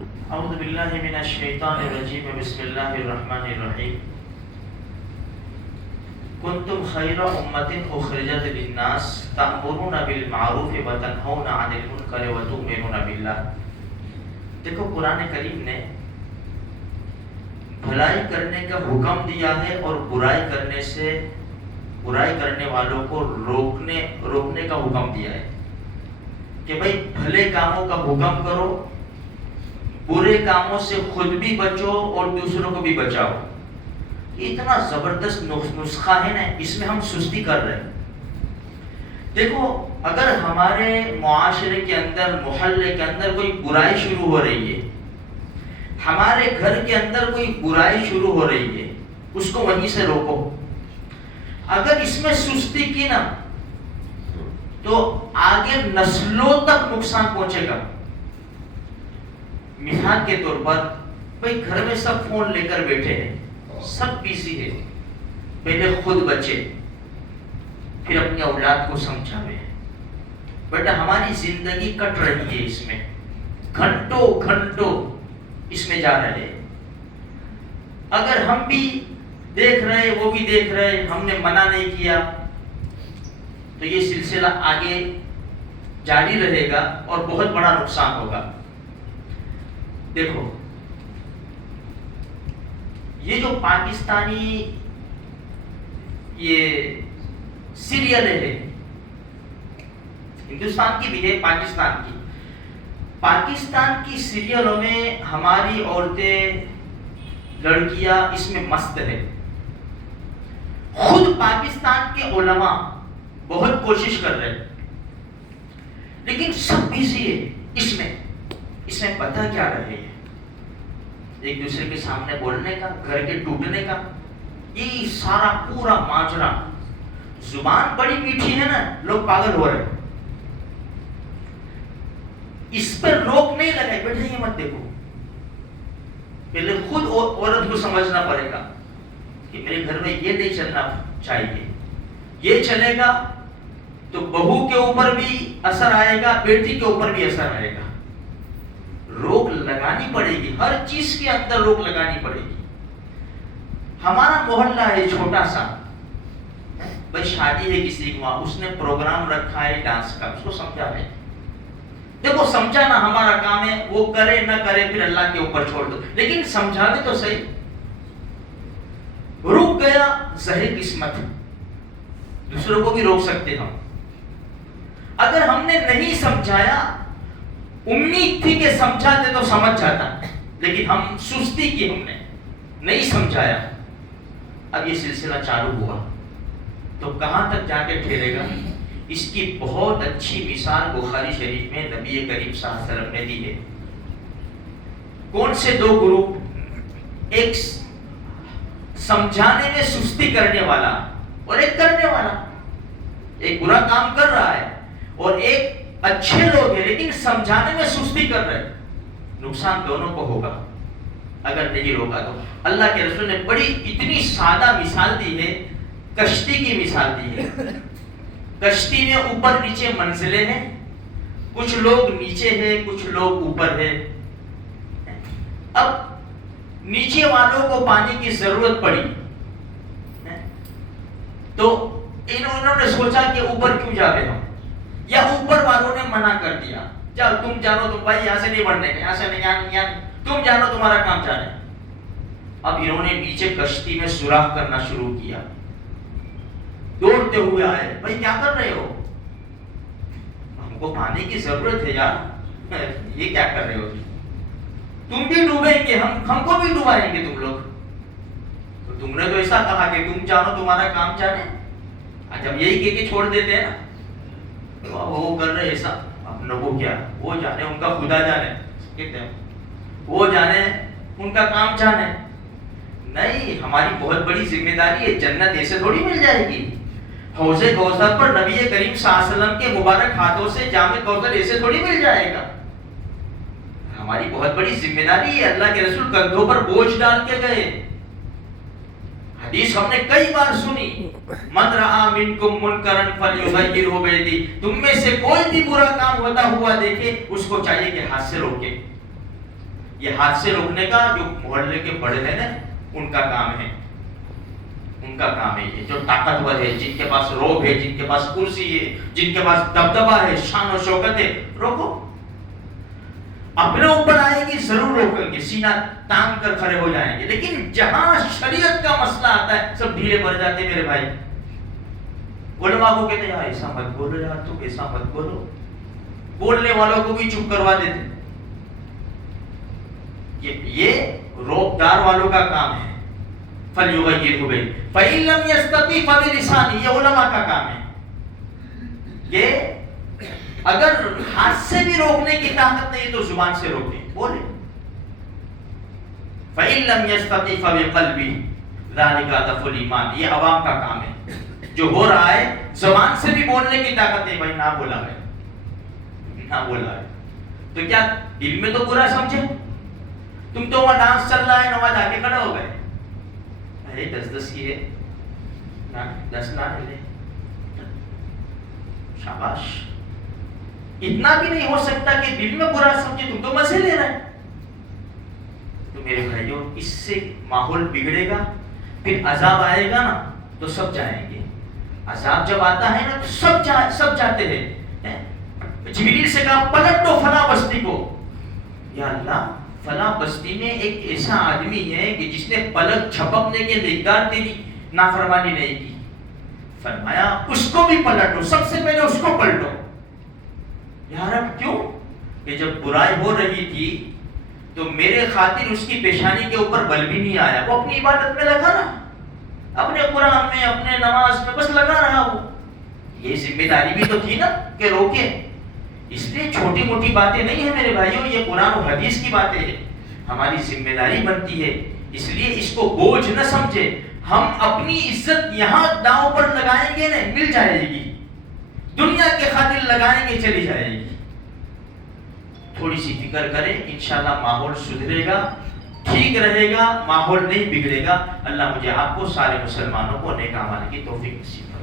اعوذ باللہ من الشیطان الرجیم بسم اللہ الرحمن الرحیم کنتم خیر امۃ اخرجت للناس تأمرون بالمعروف وتنہون عن المنکر وتؤمنون باللہ. دیکھو قرآن کریم نے بھلائی کرنے کا حکم دیا ہے اور برائی کرنے والوں کو روکنے کا حکم دیا ہے کہ بھائی بھلے کاموں کا حکم کرو، برے کاموں سے خود بھی بچو اور دوسروں کو بھی بچاؤ. یہ اتنا زبردست نسخہ ہے نا، اس میں ہم سستی کر رہے ہیں. دیکھو اگر ہمارے معاشرے کے اندر، محلے کے اندر کوئی برائی شروع ہو رہی ہے، ہمارے گھر کے اندر کوئی برائی شروع ہو رہی ہے، اس کو وہیں سے روکو. اگر اس میں سستی کی نا تو آگے نسلوں تک نقصان پہنچے گا. مثال کے طور پر بھائی گھر میں سب فون لے کر بیٹھے ہیں، سب بزی ہے، پہلے خود بچے پھر اپنی اولاد کو سمجھاوے. بیٹا ہماری زندگی کٹ رہی ہے، اس میں گھنٹوں اس میں جا رہے ہیں. اگر ہم بھی دیکھ رہے، وہ بھی دیکھ رہے، ہم نے منع نہیں کیا تو یہ سلسلہ آگے جاری رہے گا اور بہت بڑا نقصان ہوگا. دیکھو یہ جو پاکستانی یہ سیریل ہے، ہندوستان کی بھی ہے، پاکستان کی سیریلوں میں ہماری عورتیں، لڑکیاں اس میں مست ہے. خود پاکستان کے علماء بہت کوشش کر رہے ہیں لیکن سب بزی ہے. اس میں پتہ کیا رہے ہیں، ایک دوسرے کے سامنے بولنے کا، گھر کے ٹوٹنے کا، یہ سارا پورا ماجرا. زبان بڑی میٹھی ہے نا، لوگ پاگل ہو رہے. اس پر روک نہیں لگائے، بیٹھے یہ مت دیکھو. پہلے خود عورت کو سمجھنا پڑے گا کہ میرے گھر میں یہ نہیں چلنا چاہیے. یہ چلے گا تو بہو کے اوپر بھی اثر آئے گا، بیٹی کے اوپر بھی اثر آئے گا. روک لگانی پڑے گی، ہر چیز کے اندر روک لگانی پڑے گی. ہمارا محلہ ہے چھوٹا سا، بھائی شادی ہے کسی کی وہاں، اس نے پروگرام رکھا ہے ڈانس کا، اس کو سمجھا ہے. دیکھو سمجھانا ہمارا کام ہے، وہ کرے نہ کرے پھر اللہ کے اوپر چھوڑ دو، لیکن سمجھا دے تو صحیح. رک گیا ظاہر قسمت، دوسروں کو بھی روک سکتے ہم. اگر ہم نے نہیں سمجھایا، امید تھی کہ سمجھاتے تو سمجھ جاتا، لیکن ہم سستی کی، ہم نے نہیں سمجھایا. اب یہ سلسلہ چالو ہوا تو کہاں تک جا کے ٹھہرے گا؟ اس کی بہت اچھی مثال بخاری شریف میں نبی کریم صلی اللہ علیہ وسلم نے دی ہے. کون سے دو گروپ؟ ایک سمجھانے میں سستی کرنے والا اور ایک کرنے والا. ایک برا کام کر رہا ہے اور ایک اچھے لوگ ہیں لیکن سمجھانے میں سستی کر رہے. نقصان دونوں کو ہوگا اگر نہیں روکا تو. اللہ کے رسول نے بڑی اتنی سادہ مثال دی ہے، کشتی کی مثال دی ہے. کشتی میں اوپر نیچے منزلیں ہیں، کچھ لوگ نیچے ہیں، کچھ لوگ اوپر ہیں. اب نیچے والوں کو پانی کی ضرورت پڑی تو انہوں نے سوچا کہ اوپر کیوں جاتے ہم، یا اوپر والوں نے منع کر دیا، جاؤ تم جانو، تم بھائی یہاں سے نہیں بڑھنے کا، یہاں سے نہیں، تم جانو تمہارا کام جانے. اب انہوں نے نیچے کشتی میں سوراخ کرنا شروع کیا، دوڑتے ہوئے آئے. بھائی کیا کر رہے ہو؟ ہم کو پانی کی ضرورت ہے یار. یہ کیا کر رہے ہو؟ تم بھی ڈوبیں گے، ہم کو بھی ڈوبائیں گے تم لوگ. تو تم نے تو ایسا کہا کہ تم جانو تمہارا کام جانے. جب یہی کہہ کے چھوڑ دیتے ہیں نا، وہ کر رہے ایسا، اپنے کو کیا، وہ جانے، ان کا خدا جانے، کہتے ہیں وہ جانے، ان کا کام جانے. نہیں، ہماری بہت بڑی ذمہ داری ہے. جنت ایسے تھوڑی مل جائے گی. حوض کوثر پر نبی کریم صلی اللہ علیہ وسلم کے مبارک ہاتھوں سے جام کوثر ایسے تھوڑی مل جائے گا. ہماری بہت بڑی ذمہ داری ہے. اللہ کے رسول کندھوں پر بوجھ ڈال کے گئے. حدیث ہم نے کئی بار سنی، من رأى منکم منکرا فلیغیرہ بیدی، تم میں سے کوئی بھی برا کام ہوتا ہوا دیکھے اس کو چاہیے کہ ہاتھ سے روکے. یہ حادثے روکنے کا جو محلے کے بڑے ہیں نا ان کا کام ہے، ان کا کام ہے یہ، جو طاقتور ہے، جن کے پاس روب ہے، جن کے پاس کرسی ہے، جن کے پاس دبدبہ ہے، شان و شوکت ہے، روکو۔ اپنے اوپر آئے گی ضرور روکیں گے، سینہ تان کر کھڑے ہو جائیں گے، لیکن جہاں شریعت کا مسئلہ آتا ہے سب ڈھیلے پڑ جاتے ہیں میرے بھائی۔ علماء کو کہتے ہیں یار ایسا مت بولو، یار تم ایسا مت بولو، بولنے والوں کو بھی چپ کروا دیتے۔ یہ روبدار والوں کا کام ہے۔ فَلْيُغَيِّرْهُ بِيَدِهِ فَإِن لَّمْ يَسْتَطِعْ فَبِلِسَانِهِ، یہ علماء کا کام ہے کہ اگر ہاتھ سے بھی روکنے کی طاقت نہیں تو زبان سے روکیں، بولے۔ فَإِن لَّمْ يَسْتَطِعْ فَبِقَلْبِهِ ذَلِكَ أَضْعَفُ الْإِيمَانِ، یہ عوام کا کام ہے۔ جو ہو رہا ہے زبان سے بھی بولنے کی طاقت نہیں، بھائی نہ بولا ہے، نہ بولا ہے تو کیا دل میں تو برا سمجھے؟ تم تو وہاں ڈانس چل رہا ہے، نماز آ کے کھڑے ہو گئے، 10 کی ہے 10 لانے لے، شاباش۔ اتنا بھی نہیں ہو سکتا کہ دل میں برا سمجھے، تم تو مزے لے رہے۔ تو میرے بھائیوں اس سے ماحول بگڑے گا، پھر عذاب آئے گا نا تو سب جائیں گے۔ عذاب جب آتا ہے نا تو سب جاتے ہیں۔ جبریل سے کہا پلٹ دو فلاں بستی کو، یا اللہ فلاں بستی میں ایک ایسا آدمی ہے کہ جس نے پلک جھپکنے کے مقدار تیری نافرمانی نہیں کی، فرمایا اس کو بھی پلٹو، سب سے پہلے اس کو پلٹو۔ یا رب کیوں؟ کہ جب برائی ہو رہی تھی تو میرے خاطر اس کی پیشانی کے اوپر بل بھی نہیں آیا، وہ اپنی عبادت میں لگا رہا، اپنے قرآن میں، اپنے نماز میں بس لگا رہا۔ وہ یہ ذمہ داری بھی تو تھی نا کہ روکے۔ اس لیے چھوٹی موٹی باتیں نہیں ہیں میرے بھائیوں، یہ قرآن و حدیث کی باتیں ہیں، ہماری ذمہ داری بنتی ہے، اس لیے اس کو بوجھ نہ سمجھے۔ ہم اپنی عزت یہاں داؤں پر لگائیں گے نا مل جائے گی، دنیا کے خاطر لگائیں گے چلی جائے گی۔ تھوڑی سی فکر کریں، انشاءاللہ ماحول سدھرے گا، ٹھیک رہے گا، ماحول نہیں بگڑے گا۔ اللہ مجھے آپ کو سارے مسلمانوں کو نیک اعمال کی توفیق نصیب فرمائے۔